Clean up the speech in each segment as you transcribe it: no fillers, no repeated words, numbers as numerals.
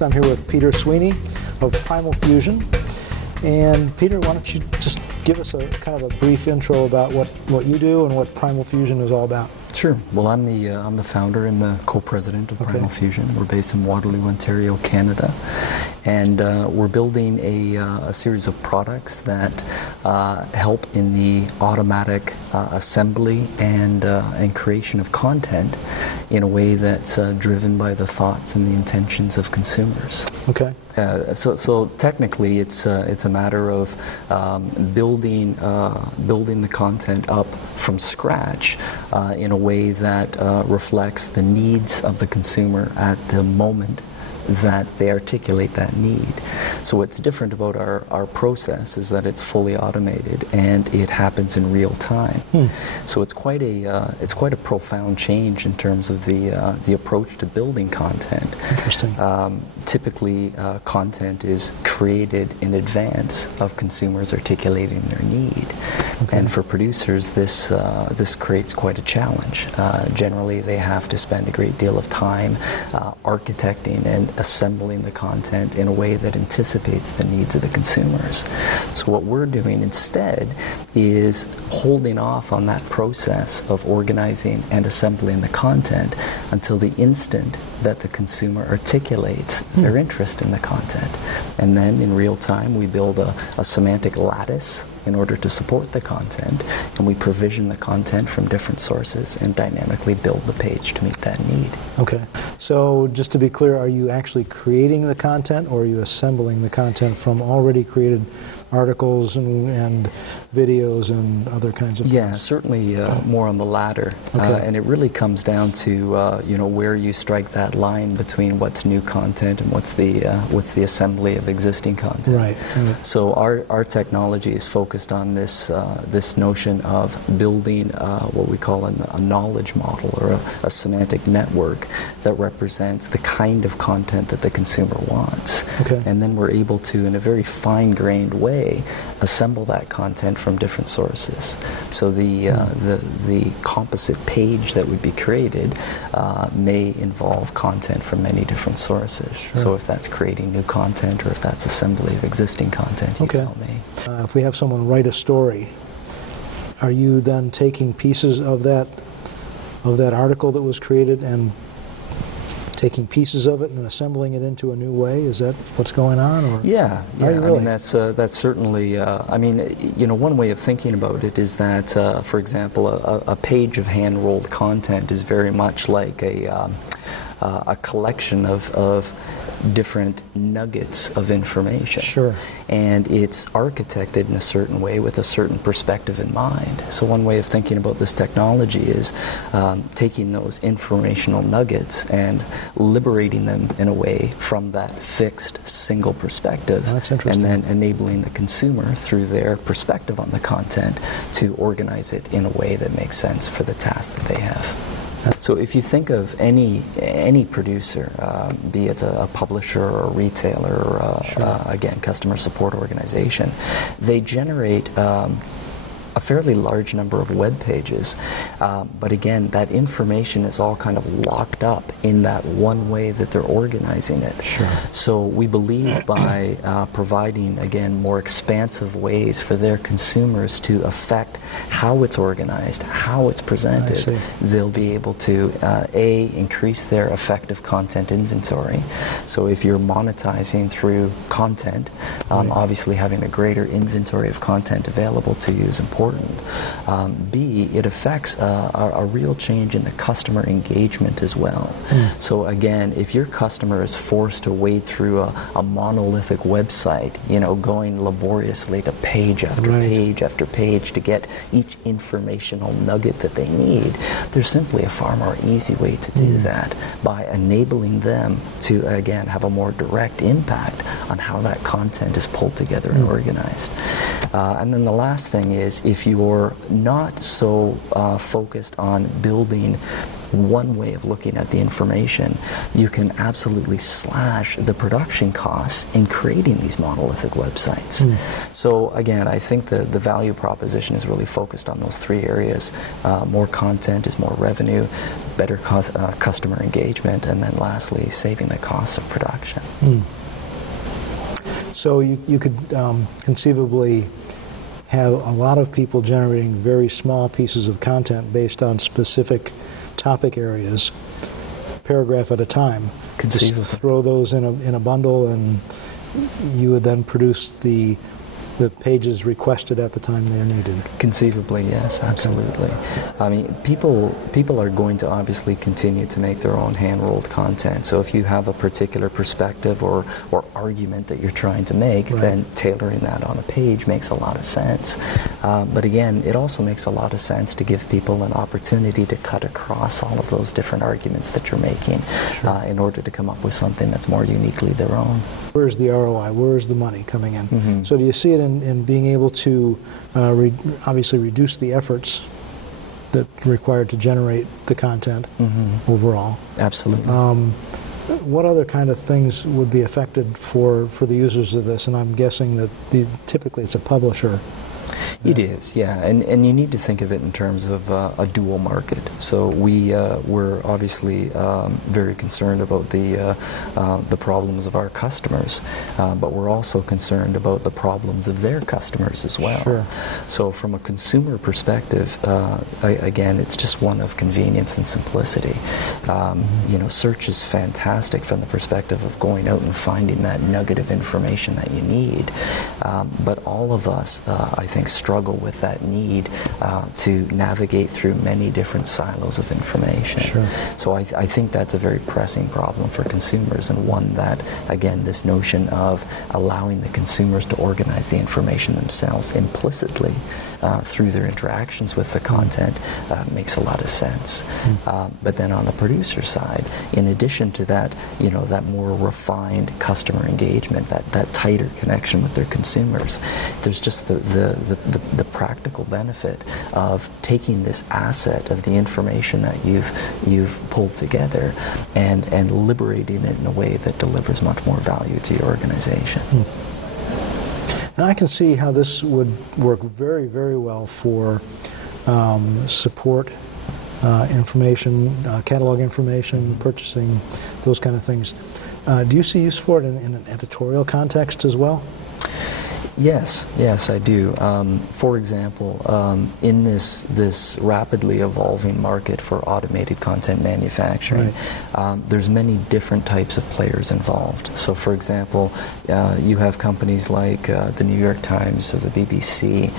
I'm here with Peter Sweeney of Primal Fusion. And Peter, why don't you just give us a kind of a brief intro about what you do and what Primal Fusion is all about? Sure. Well, I'm the founder and the co-president of Primal Fusion. We're based in Waterloo, Ontario, Canada, and we're building a series of products that help in the automatic assembly and creation of content in a way that's driven by the thoughts and the intentions of consumers. Okay. So technically, it's a matter of building the content up from scratch in a way that reflects the needs of the consumer at the moment that they articulate that need. So what's different about our process is that it's fully automated and it happens in real time. So it's quite a profound change in terms of the approach to building content. Interesting. Typically, content is created in advance of consumers articulating their need, and for producers, this creates quite a challenge. Generally, they have to spend a great deal of time architecting and assembling the content in a way that anticipates the needs of the consumers. So what we're doing instead is holding off on that process of organizing and assembling the content until the instant that the consumer articulates their interest in the content. And then in real time we build a semantic lattice in order to support the content, and we provision the content from different sources and dynamically build the page to meet that need. Okay. So just to be clear, are you actually creating the content, or are you assembling the content from already created articles and videos and other kinds of things? Yeah, certainly more on the latter. And it really comes down to where you strike that line between what's new content and what's the assembly of existing content. Right. So our technology is focused on this notion of building what we call a knowledge model, or a semantic network that represents the kind of content that the consumer wants. And then we're able to, in a very fine-grained way, assemble that content from different sources. So the composite page that would be created may involve content from many different sources. So if that's creating new content, or if that's assembly of existing content, you tell me. If we have someone write a story, are you then taking pieces of that article that was created and taking pieces of it and assembling it into a new way? Is that what's going on? Or yeah. Really? I mean, that's certainly. One way of thinking about it is that, for example, a page of hand-rolled content is very much like a collection of different nuggets of information. And it's architected in a certain way with a certain perspective in mind. So one way of thinking about this technology is taking those informational nuggets and liberating them in a way from that fixed single perspective. That's interesting. And then enabling the consumer through their perspective on the content to organize it in a way that makes sense for the task that they have. So if you think of any producer, be it a publisher or a retailer or again, customer support organization, they generate a fairly large number of web pages, but again, that information is all kind of locked up in that one way that they're organizing it. So we believe by providing, again, more expansive ways for their consumers to affect how it's organized, how it's presented, they'll be able to increase their effective content inventory. So if you're monetizing through content, obviously having a greater inventory of content available to you is important. B, it affects a real change in the customer engagement as well. So again, if your customer is forced to wade through a monolithic website, going laboriously to page after page after page to get each informational nugget that they need, there's simply a far more easy way to do that by enabling them to, again, have a more direct impact on how that content is pulled together and organized. And then the last thing is, if you're not so focused on building one way of looking at the information, you can absolutely slash the production costs in creating these monolithic websites. So again, I think the value proposition is really focused on those three areas. More content is more revenue, better customer engagement, and then lastly, saving the cost of production. So you could conceivably have a lot of people generating very small pieces of content based on specific topic areas, paragraph at a time. Just throw those in a bundle, and you would then produce the pages requested at the time they're needed. Conceivably, yes, absolutely. I mean, people are going to obviously continue to make their own hand-rolled content. So if you have a particular perspective or argument that you're trying to make, then tailoring that on a page makes a lot of sense. But again, it also makes a lot of sense to give people an opportunity to cut across all of those different arguments that you're making in order to come up with something that's more uniquely their own. Where's the ROI? Where's the money coming in? So do you see it in being able to obviously reduce the efforts that are required to generate the content overall? Absolutely. What other kind of things would be affected for the users of this? And I'm guessing that typically it's a publisher. It is, yeah, and you need to think of it in terms of a dual market. So we're obviously very concerned about the problems of our customers, but we're also concerned about the problems of their customers as well. So from a consumer perspective, again, it's just one of convenience and simplicity. You know, search is fantastic from the perspective of going out and finding that nugget of information that you need, but all of us, I think, struggle with that need to navigate through many different silos of information. So I think that's a very pressing problem for consumers, and one that, again, this notion of allowing the consumers to organize the information themselves implicitly through their interactions with the content makes a lot of sense. But then on the producer side, in addition to that, you know, that more refined customer engagement, that tighter connection with their consumers, there's just the practical benefit of taking this asset of the information that you've pulled together and liberating it in a way that delivers much more value to your organization. And I can see how this would work very, very well for support information, catalog information, purchasing, those kind of things. Do you see use for it in an editorial context as well? Yes, I do. For example, in this rapidly evolving market for automated content manufacturing, there's many different types of players involved. So, for example, you have companies like the New York Times or the BBC,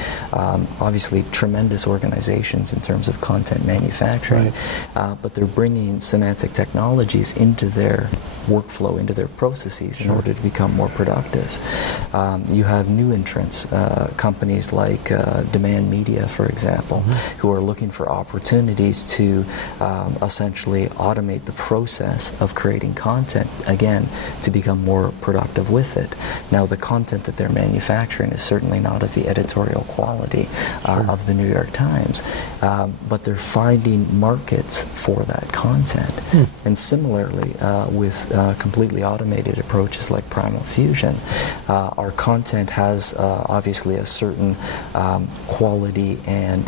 obviously tremendous organizations in terms of content manufacturing, but they're bringing semantic technologies into their workflow, into their processes in order to become more productive. You have new entrants, companies like Demand Media, for example, who are looking for opportunities to essentially automate the process of creating content, again, to become more productive with it. Now, the content that they're manufacturing is certainly not of the editorial quality of the New York Times, but they're finding markets for that content. And similarly, with completely automated approaches like Primal Fusion, our content has obviously a certain quality and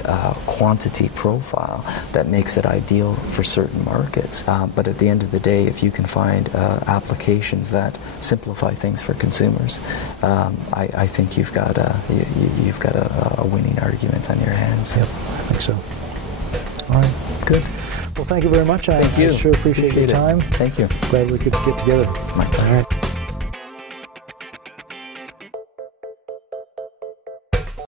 quantity profile that makes it ideal for certain markets. But at the end of the day, if you can find applications that simplify things for consumers, I think you've got a winning argument on your hands. Yep, I think so. All right, good. Well, thank you very much. Thank you. I sure appreciate your time. Thank you. Glad we could get together. My pleasure. All right.